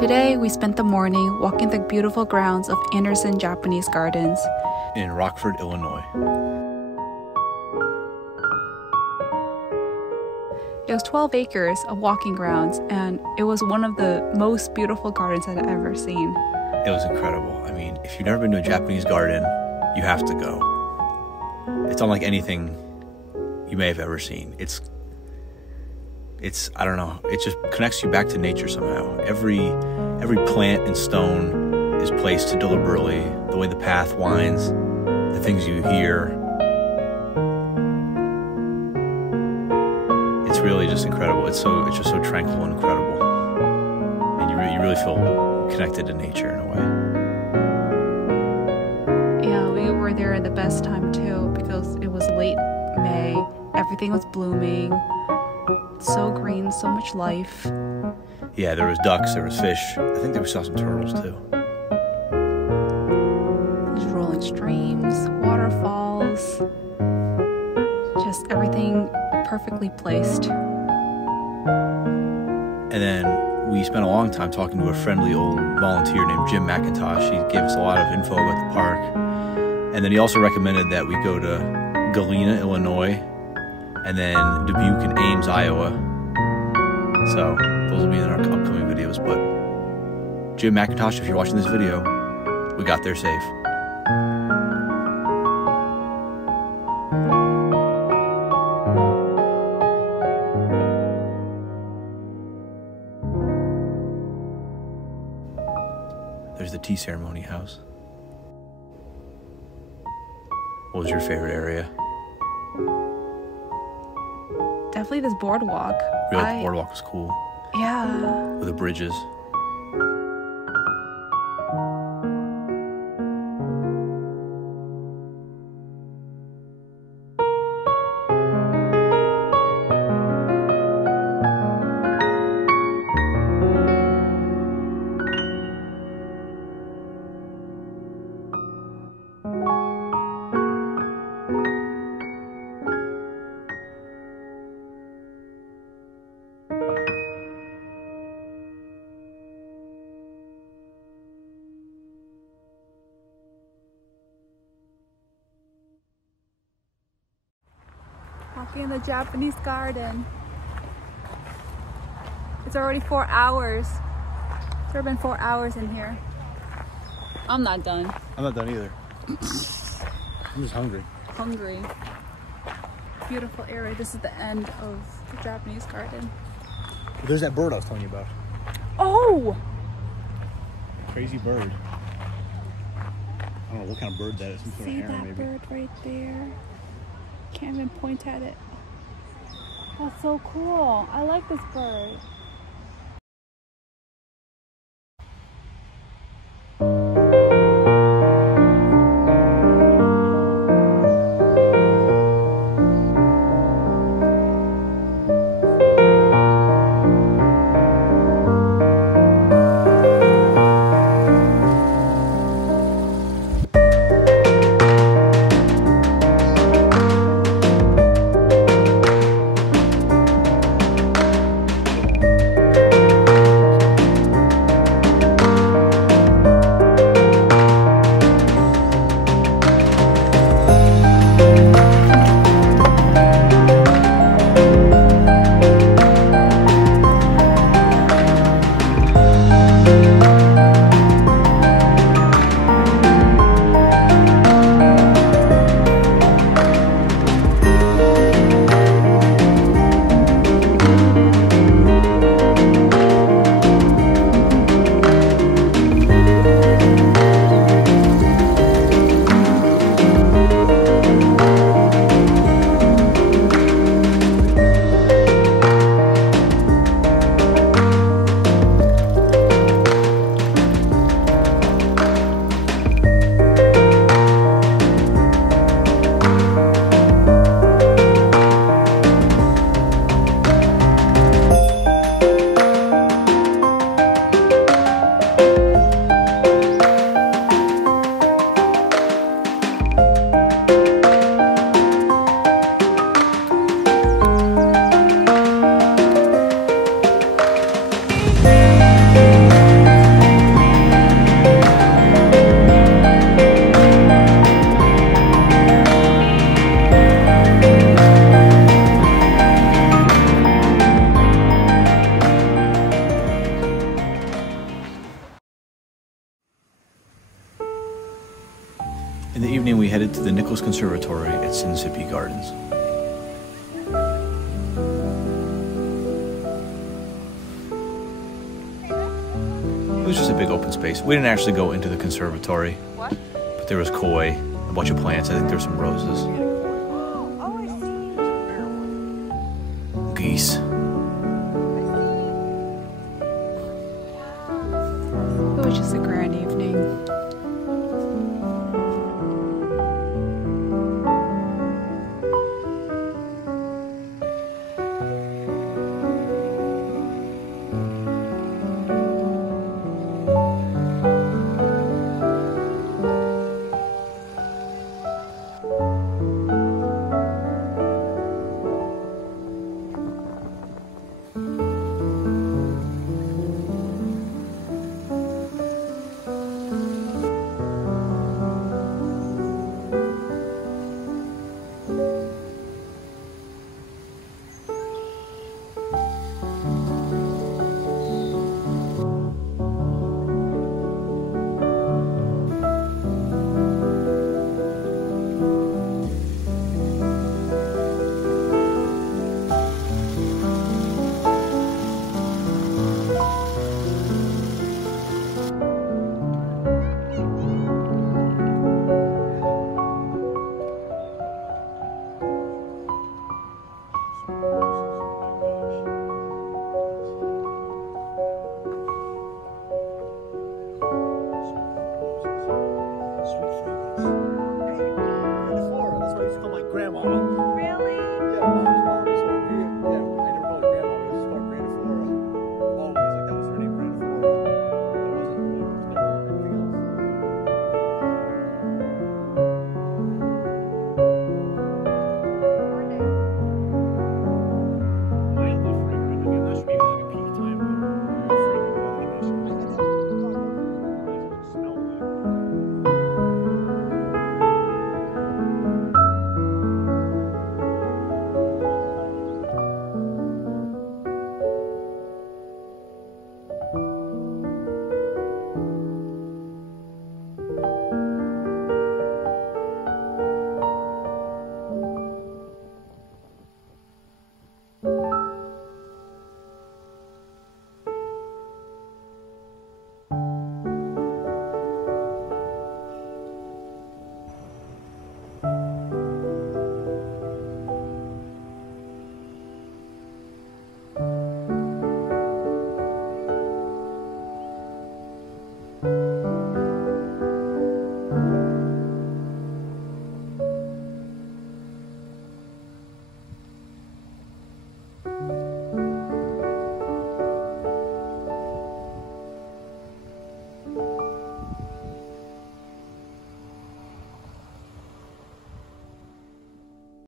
Today, we spent the morning walking the beautiful grounds of Anderson Japanese Gardens in Rockford, Illinois. It was 12 acres of walking grounds, and it was one of the most beautiful gardens I'd ever seen. It was incredible. I mean, if you've never been to a Japanese garden, you have to go. It's unlike anything you may have ever seen. It's I don't know, it just connects you back to nature somehow. Every plant and stone is placed deliberately, the way the path winds, the things you hear. It's really just incredible. It's just so tranquil and incredible. And you really feel connected to nature in a way. Yeah, we were there at the best time too, because it was late May. Everything was blooming. So green, so much life. Yeah, there was ducks, there was fish. I think we saw some turtles too. There's rolling streams, waterfalls, just everything perfectly placed. And then we spent a long time talking to a friendly old volunteer named Jim McIntosh. He gave us a lot of info about the park. And then he also recommended that we go to Galena, Illinois, and then Dubuque and Ames, Iowa. So those will be in our upcoming videos. But Jim McIntosh, if you're watching this video, we got there safe. There's the tea ceremony house. What was your favorite area? Definitely this boardwalk. Really, the boardwalk was cool. Yeah. With the bridges. Walking in the Japanese garden. It's already 4 hours. It's already been 4 hours in here. I'm not done. I'm not done either. I'm just hungry. Hungry. Beautiful area. This is the end of the Japanese garden. There's that bird I was telling you about. Oh! Crazy bird. I don't know what kind of bird that is. Some sort of See heron, that maybe. bird right there? Can't even point at it. That's so cool. I like this bird. In the evening, we headed to the Nicholas Conservatory at Sinnissippi Gardens. It was just a big open space. We didn't actually go into the conservatory, but there was koi, a bunch of plants. I think there were some roses. Geese. It was just a grand evening.